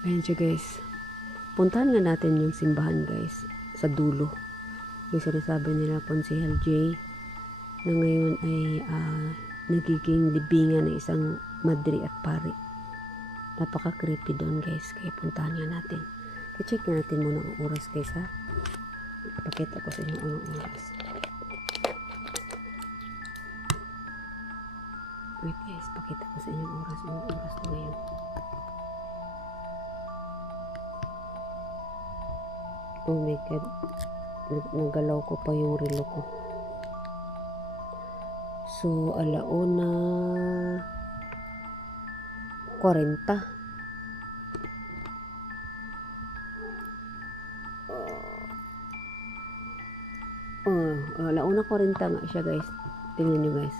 Ayan siya guys. Puntahan nga natin yung simbahan guys. Sa dulo. Yung sinasabi nila Konsehal J na ngayon ay nagiging libingan ng isang madre at pari. Napaka creepy doon guys. Kaya puntahan nga natin. I-check natin muna ang oras guys ha. Pakita ko sa inyo anong oras. Wait guys, pakita ko sa inyo ang oras. Anong oras na ngayon? Oh my god. Nagalaw ko pa yung relo ko. So, 1:40. Alauna 40 nga siya guys. Tingnan nyo guys.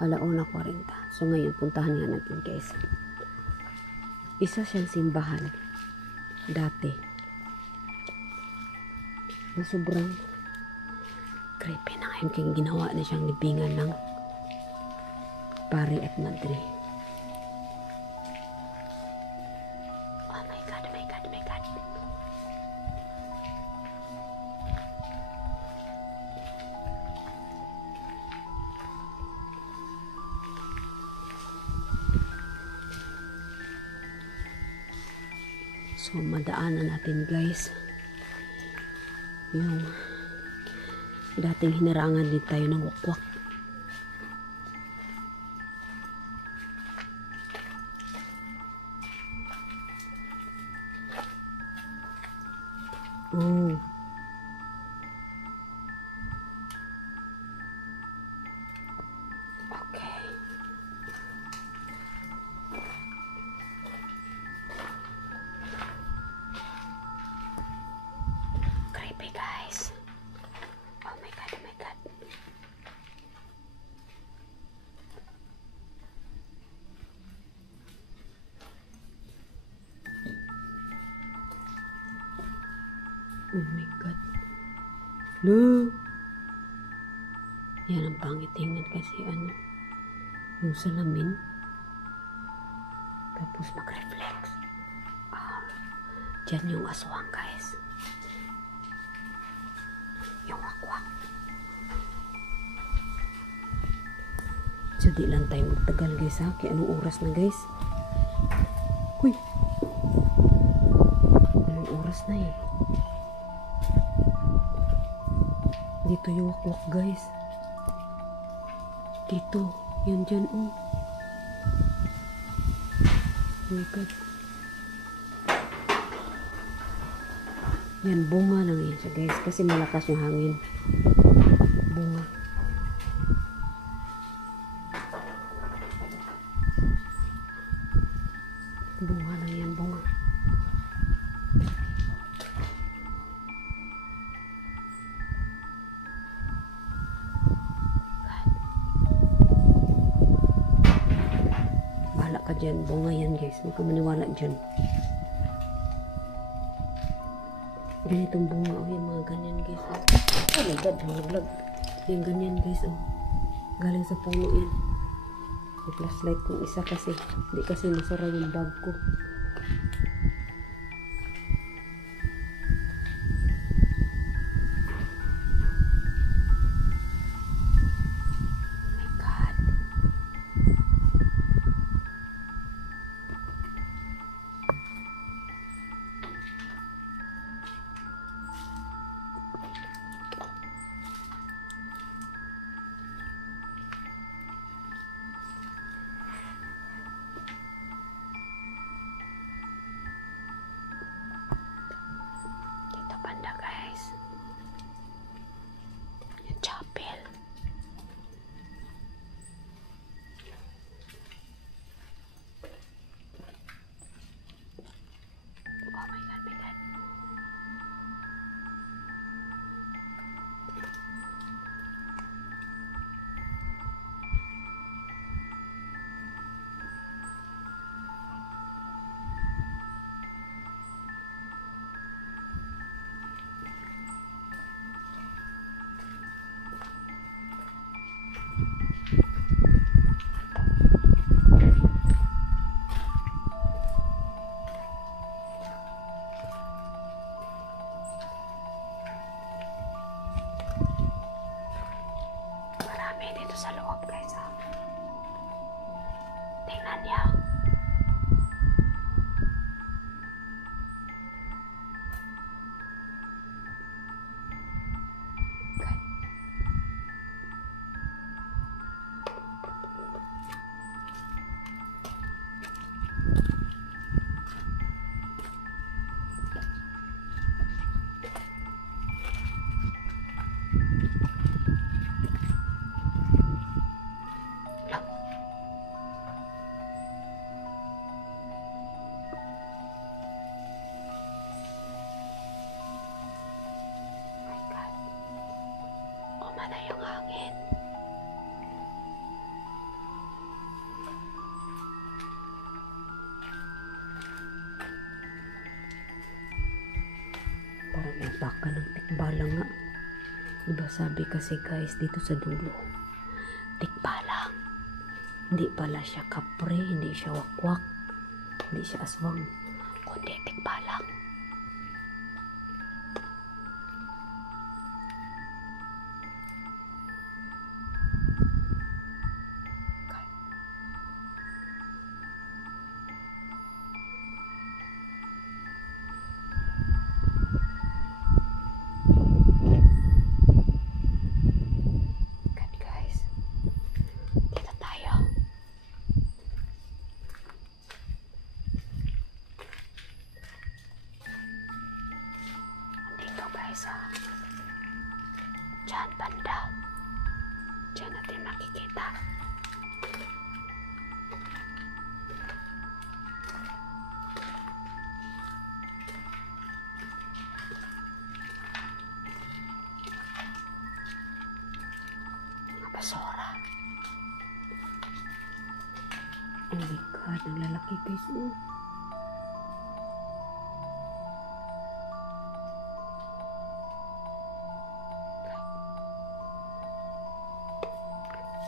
1:40. So ngayon, puntahan nga natin guys. Isa siyang simbahan. Dati. Na sobrang creepy na ngayon kaya ginawa na siyang libingan ng pari at madre. Oh my god, oh my god, oh my god. So, madaanan natin guys yung dating hinarangan din tayo ng wakwak. Oh. Okay. Creepy guys. Oh my god, oh my god. Oh my god. No. Yan ang pangit tingnan kasi yung salamin. Tapos mag-reflex. Diyan yung aswang guys. Yung wakwak. So di lang tayo magtagal guys ha. Kaya anong oras na guys? Uy. Anong oras na eh? Dito yung wakwak guys. Dito. Yan dyan oh. Oh my god. Yan, bunga lang yan siya guys. Kasi malakas yung hangin. Bunga. Bunga lang yan, bunga. Bahala ka dyan. Bunga yan guys. Huwag ka maniwala dyan. Ganitong bunga oh, yung mga ganyan guys oh. Oh my god, nalaglag yung ganyan guys oh. Galing sa puno yan. May flashlight kong isa kasi hindi kasi nasara yung bag ko. kami dito sa loob, guys. Tingnan niyo. Umana yung hangin. Parang impaka ng tikbalang nga. Diba sabi kasi guys dito sa dulo, tikbalang. Hindi pala siya kapre, hindi siya wakwak, hindi siya aswang, kundi tikbalang. Diyan banda. Diyan natin makikita. Mga basura. Oh my God, ang lalaki guys.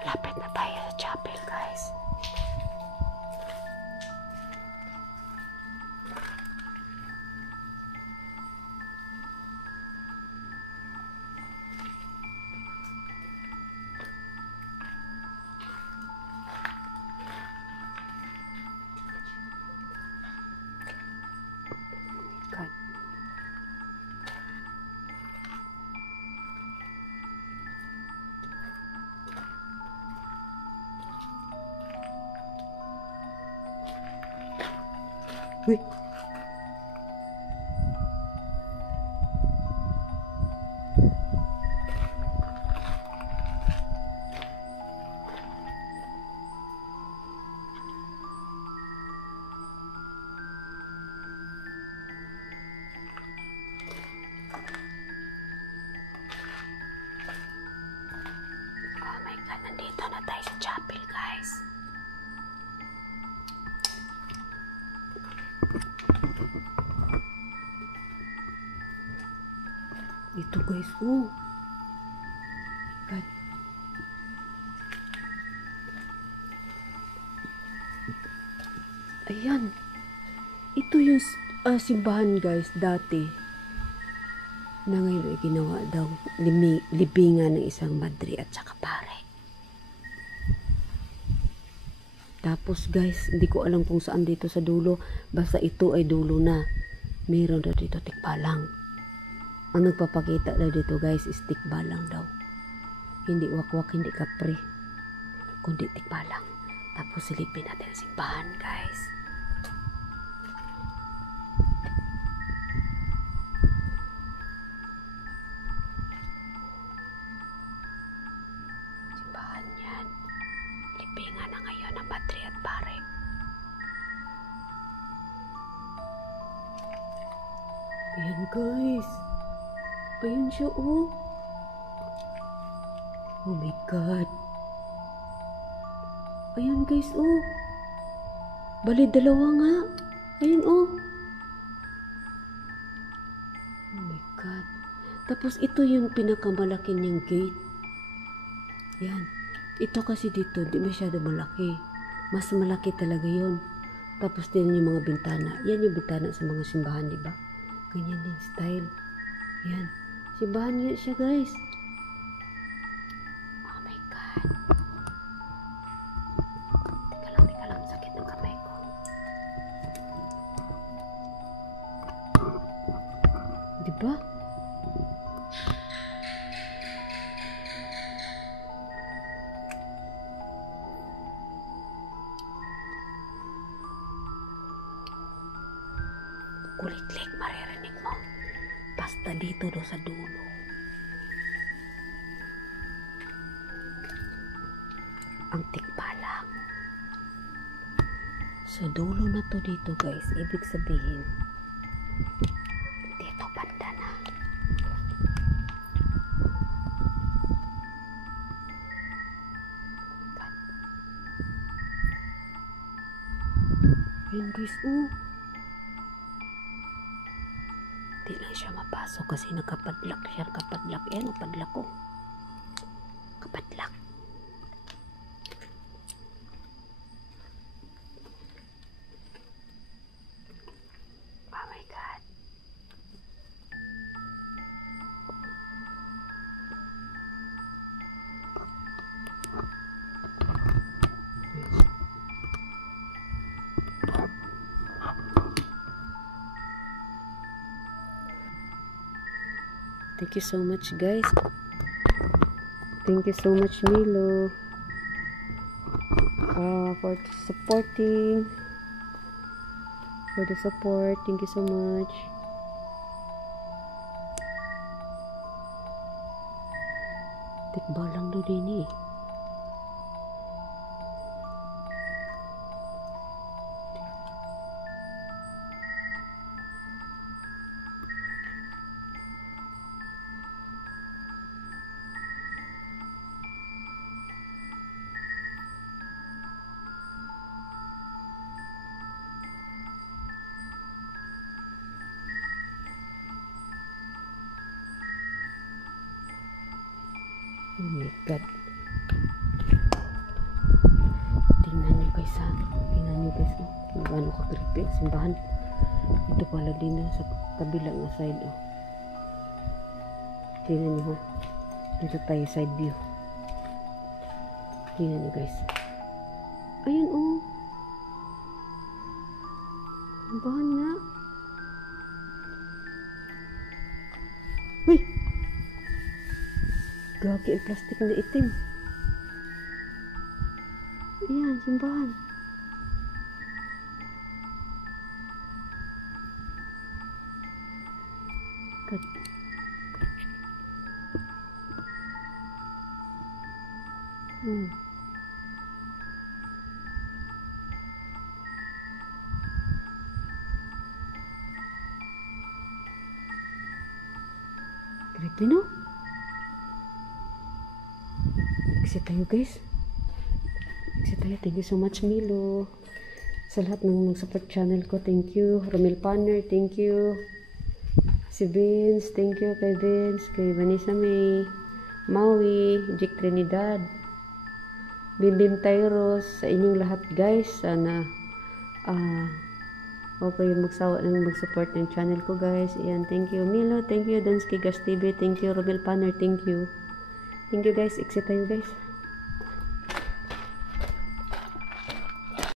Lapit na tayo sa chapel, guys. God. Uy. Oh my God, nandito na tayo sa chapel, guys. Ito guys, God. Ayan. Ito yung simbahan guys, dati. Na ngayon ay ginawa daw libingan ng isang madre at saka pare. Tapos guys, hindi ko alam kung saan dito sa dulo. Basta ito ay dulo na. Meron daw dito tikbalang. Ang nagpapakita daw dito guys is tikbalang daw. Hindi wakwak, hindi kapre, kundi tikbalang. Tapos silipin natin ang simbahan guys. Simbahan yan. Libingan na ngayon ng madre at pare. Ayan guys. Ayun siya, oh. Oh my God. Ayun guys, oh. Bali, dalawa nga. Ayun, oh. Oh my God. Tapos ito yung pinakamalaki niyang gate. Yan. Ito kasi dito, di masyado malaki. Mas malaki talaga yun. Tapos din yung mga bintana. Yan yung bintana sa mga simbahan, di ba? Ganyan din style. Yan. Simbahan nga siya guys. Oh my God. Teka lang, sakit ng kamay ko. Diba? Kulit-lik, maririnig mo. Basta dito do sa dulo. Ang tikbalang. Sa dulo na to dito guys, ibig sabihin, dito banda na. Ayan guys, di lang siya mapasok kasi nakapadlak siya. Kapadlak. Ayan o, padlak ko. Kapadlak. Oh my God. Thank you so much guys. Thank you so much Milo for supporting, for the support. Thank you so much. Tikbal lang do din eh. Oh my God. Tingnan nyo guys ha. Tingnan nyo guys. Gano'n ka creepy. Simbahan. Ito pala din sa kabilang na side. Tingnan nyo ha. Dito tayo side view. Tingnan nyo guys. Ayan Simbahan nga. Uy! Gagi ang plastic na itim. Ayan, simbahan. God. Creepy no? Exit tayo guys. Exit tayo. Thank you so much Milo. Sa lahat ng support channel ko, thank you. Romel Panner, thank you. Si Vince, thank you kay Vince. Kay Vanessa May, Maui, Jake Trinidad, Bimbim Tyros, sa inyong lahat guys. Sana okay magsawa ng mag-support ng channel ko guys. Ayan, thank you Milo, thank you Dansky Gas TV, thank you Romel Panner, thank you. Thank you guys. Exit tayo guys.